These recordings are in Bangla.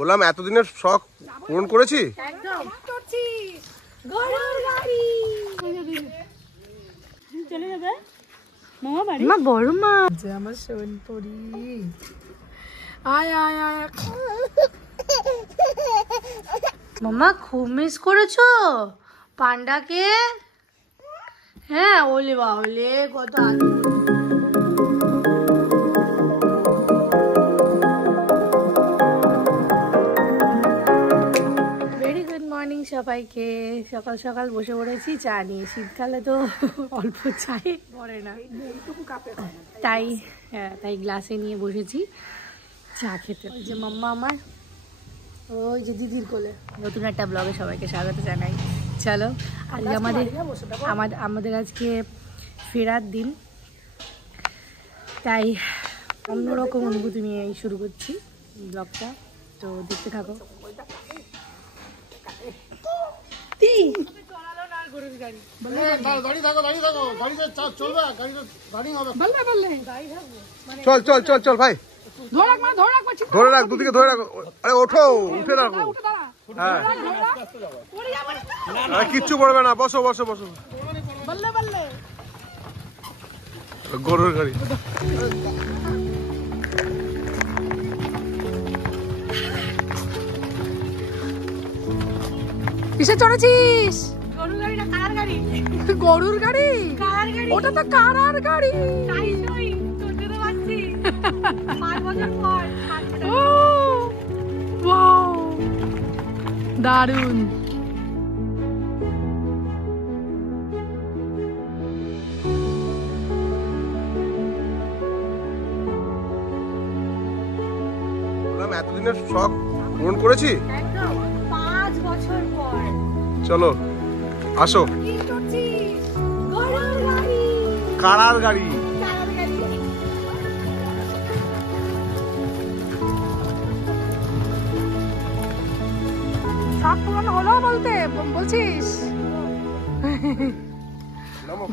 বললাম এতদিনের শখ পূরণ করেছি। একদম করছি ঘোড়ার গাড়ি চলে যাবে মামা বাড়ি। মা বড় মা যে আমার সোনপুরি আয় আয় আয়। মামা খুব মিস করেছো পান্ডাকে? হ্যাঁ ওলে বাবলে কত সবাইকে। সকাল সকাল বসে পড়েছি চা নিয়ে। শীতকালে তো অল্প চাই পড়ে না, তাই তাই গ্লাসে নিয়ে বসেছি চা খেতে। ওই যে মাম্মা আমার, ওই যে দিদির কোলে। নতুন একটা ব্লগে সবাইকে স্বাগত জানাই। চলো আজকে আমাদের আজকে ফেরার দিন, তাই অন্যরকম অনুভূতি নিয়ে শুরু করছি ব্লগটা, তো দেখতে থাকো। চল চল চল চল ভাই, ধরে রাখ, দুদিকে ধরে রাখো। আরে ওঠো, উঠে রাখো। হ্যাঁ কিচ্ছু পড়বে না, বসো বসো বসো। গরুর গাড়ি। কিসে চড়েছিস? গরুর গাড়ি না কারার গাড়ি? গরুর গাড়ি? কারার গাড়ি? ওটা তো কারার গাড়ি। তাই নই, চড়তে তো পারছি 5 বছর পর। ও ওয়াও, দারুণ। বললাম এতদিনের শখ পূরণ করেছি। একদম 5 বছর পর। চলো আসো। কারার গাড়ি। শখ পূরণ হলো বলতে বলছিস?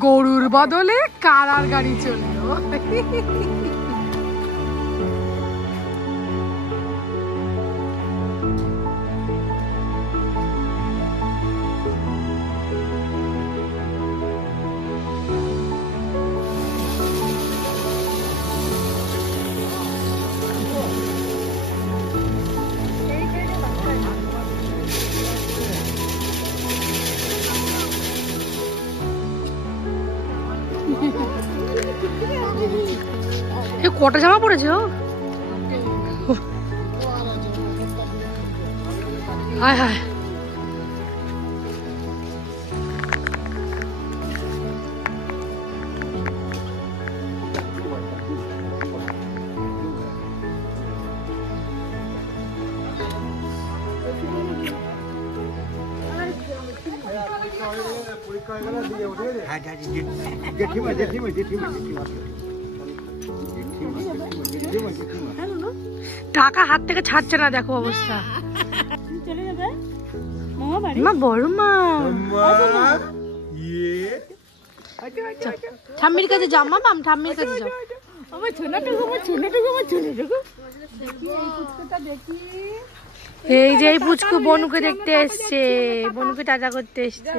গরুর বদলে কারার গাড়ি চললো। কটা জামা পড়েছে? হায় হায়, টাকা হাত থেকে ছাড়ছে না, দেখো অবস্থা। চলে যাবে মামা বাড়ি। মা বড় মা ঠাম্মির কাছে যাও, মামা ঠাম্মির কাছে যাও। আমার ছোনাটুকু, আমার ছোনাটুকু, আমার ছোনাটুকু। এই যে এই পুচকু বনুকে দেখতে এসছে, বনুকে টাটা করতে এসছে।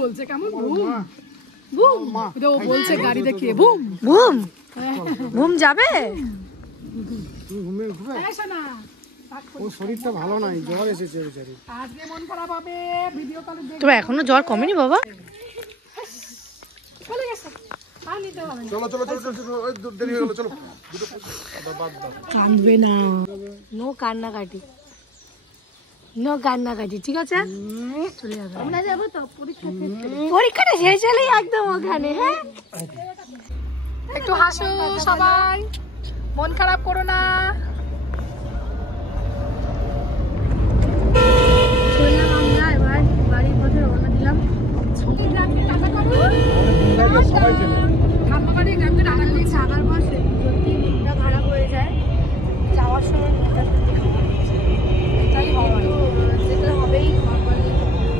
বলছে কেমন বলছে গাড়ি দেখিয়ে বুম বুম বুম যাবে। শরীরটা ভালো নাই, জ্বর এসেছে। তবে এখনো জ্বর কমেনি বাবা। চলো চলো চলো চলো, দেরি হয়ে গেল, চলো। কাঁদবে না, নো কান্নাকাটি, নো কান্নাকাটি, ঠিক আছে? চলে যাবে। আমরা যাবো তো পরীক্ষাটা শেষ হলেই একদম ওখানে। হ্যাঁ একটু হাসো সবাই, মন খারাপ করো না। চললাম আমরা এবার বাড়ির পথে রওনা দিলাম। ঠাম্মা বাড়ি গ্রামে টাকা দিয়েছে আগার বসে, যদি মনটা খারাপ হয়ে যায় যাওয়ার সময় মনটা সত্যি খারাপ হয়েছে। এটাই হয়, যেটা হবেই, নর্মালি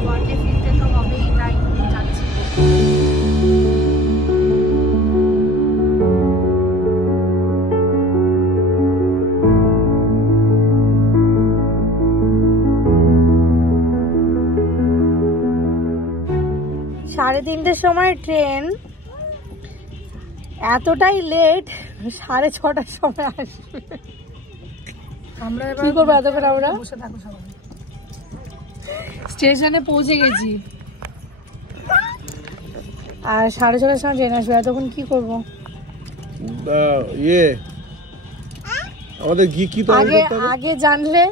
ওয়ার্কে ফিরতে তো হবেই, তাই যাচ্ছি। 3:30-র সময় ট্রেন, এতটাই লেট 6:30-র সময় আসবে। আমরা কি করবো এতক্ষণ? আমরা স্টেশনে পৌঁছে গেছি আর 6:30-র সময় ট্রেন আসবে। এতক্ষণ কি করবো? আমাদের কি আগে জানলে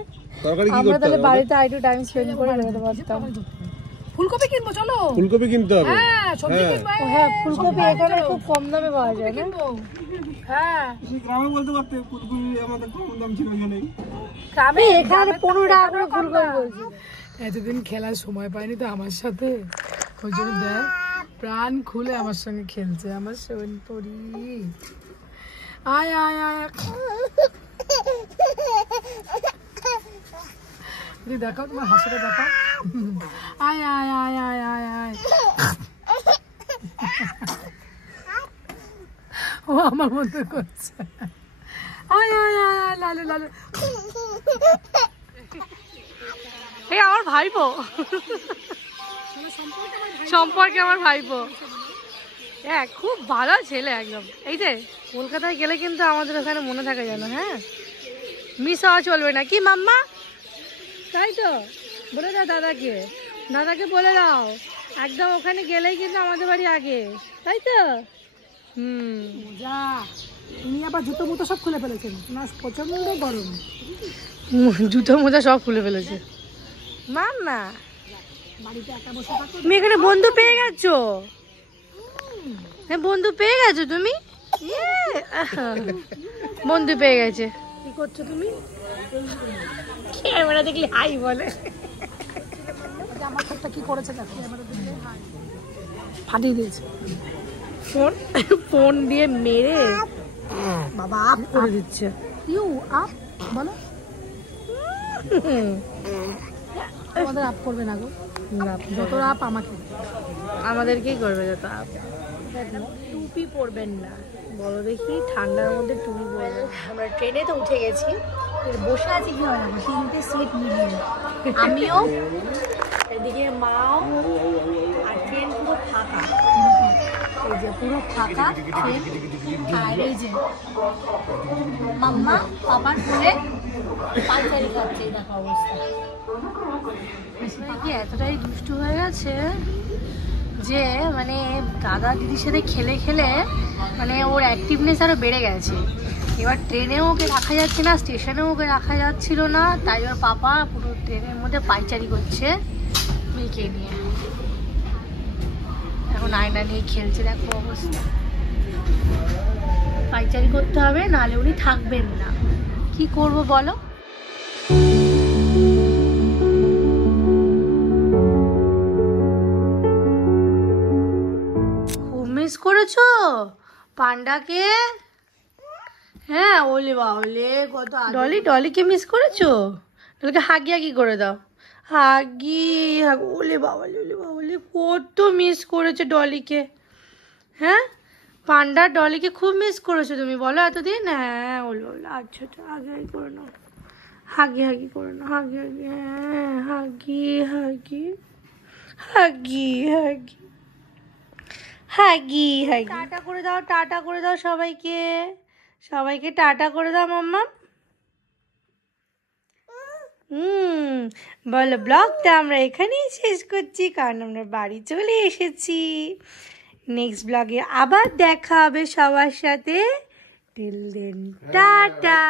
আমরা তাহলে বাড়িতে আইটু টাইম স্পেন্ড করে বেরোতে পারতাম। ফুলকপি কিনবো, চলো ফুলকপি কিনতে হবে। হ্যাঁ ফুলকপি এখানে খুব কম দামে পাওয়া যায় না? হ্যাঁ গ্রামে বলতে পারতে ফুলকপি আমাদের কম দাম ছিল এখানে। এখানে 15 টাকা করে ফুলকপি বলছি। এতদিন খেলার সময় পাইনি তো আমার সাথে, ওই জন্য দেখ প্রাণ খুলে আমার সঙ্গে খেলছে আমার সোনপরি। আয় আয় আয়, দেখাও তোমার হাসিটা দেখাও। আয় আয় আয় আয় আয় আয়, ও আমার মতো করছে। আয় আয় আয় আয়, লালু লালু। এই আমার ভাইপো, সম্পর্কে আমার ভাইপো। হ্যাঁ খুব ভালো ছেলে একদম। এই যে কলকাতায় গেলে কিন্তু আমাদের ওখানে মনে থাকে যেন, হ্যাঁ মিস হওয়া চলবে না, কি মাম্মা? তাই তো বলে দাও দাদাকে, দাদাকে বলে দাও একদম ওখানে গেলেই কিন্তু আমাদের বাড়ি আগে, তাই তো? যা, উনি আবার জুতো মুতো সব খুলে ফেলেছেন না, প্রচন্ড গরম। জুতো মোজা সব খুলে ফেলেছে। মাম্মা বাড়িতে একা বসে থাকো। তুমি এখানে বন্ধু পেয়ে গেছো? হ্যাঁ বন্ধু পেয়ে গেছো তুমি? বন্ধু পেয়ে গেছে। কি করছো তুমি? ক্যামেরা দেখলে হাই বলে। আমার ঠোঁটটা কি করেছে দেখো, ক্যামেরা দেখলে হাই ফাটিয়ে দিয়েছে। ফোন দিয়ে মেরে বাবা আপ করে দিচ্ছে। ইউ আপ বলো, আমাদের আপ করবে না গো, যত আপ আমাকে, আমাদেরকেই করবে যত আপ। টুপি পরবেন না বলো দেখি, ঠান্ডার মধ্যে টুপি পরবেন। আমরা ট্রেনে তো উঠে গেছি, বসে আছি কি হয়, 3টে সিট মিলিয়ে, আমিও এদিকে মাও, আর ট্রেন পুরো ফাঁকা, এই যে পুরো ফাঁকা ট্রেন। আর এই যে মাম্মা পাপার কোলে পাঞ্জাবি খাচ্ছে, দেখো অবস্থা। কি এতটাই দুষ্টু হয়ে গেছে যে মানে দাদা দিদির সাথে খেলে খেলে মানে ওর অ্যাক্টিভনেস আরও বেড়ে গেছে। এবার ট্রেনেও ওকে রাখা যাচ্ছে না, স্টেশনেও ওকে রাখা যাচ্ছিল না, তাই ওর পাপা পুরো ট্রেনের মধ্যে পাইচারি করছে মেয়েকে নিয়ে। এখন আয়না নিয়ে খেলছে, দেখো অবস্থা। পাইচারি করতে হবে, নাহলে উনি থাকবেন না। কি করব বলো? মিস করেছো পান্ডাকে? হ্যাঁ ওলে বাবলে কত। ডলি, ডলিকে মিস করেছো? ডলিকে হাগি হাগি করে দাও, হাগি। ওলে বাবলে, ওলে বাবলে কত মিস করেছো ডলিকে। হ্যাঁ পান্ডা ডলিকে খুব মিস করেছো তুমি, বলো এতদিন? হ্যাঁ ওলে ওলে, আচ্ছা হাগি হাগি করে নাও, হাগি হাগি করে নাও, হাগি হাগি, হ্যাঁ হাগি হাগি হাগি হাগি হাগি হাগি। টাটা করে দাও, টাটা করে দাও সবাইকে, সবাইকে টাটা করে দাও মাম্মা। বলো ব্লগটা আমরা এখানেই শেষ করছি, কারণ আমরা বাড়ি চলে এসেছি। নেক্সট ব্লগে আবার দেখা হবে সবার সাথে। Till then tata.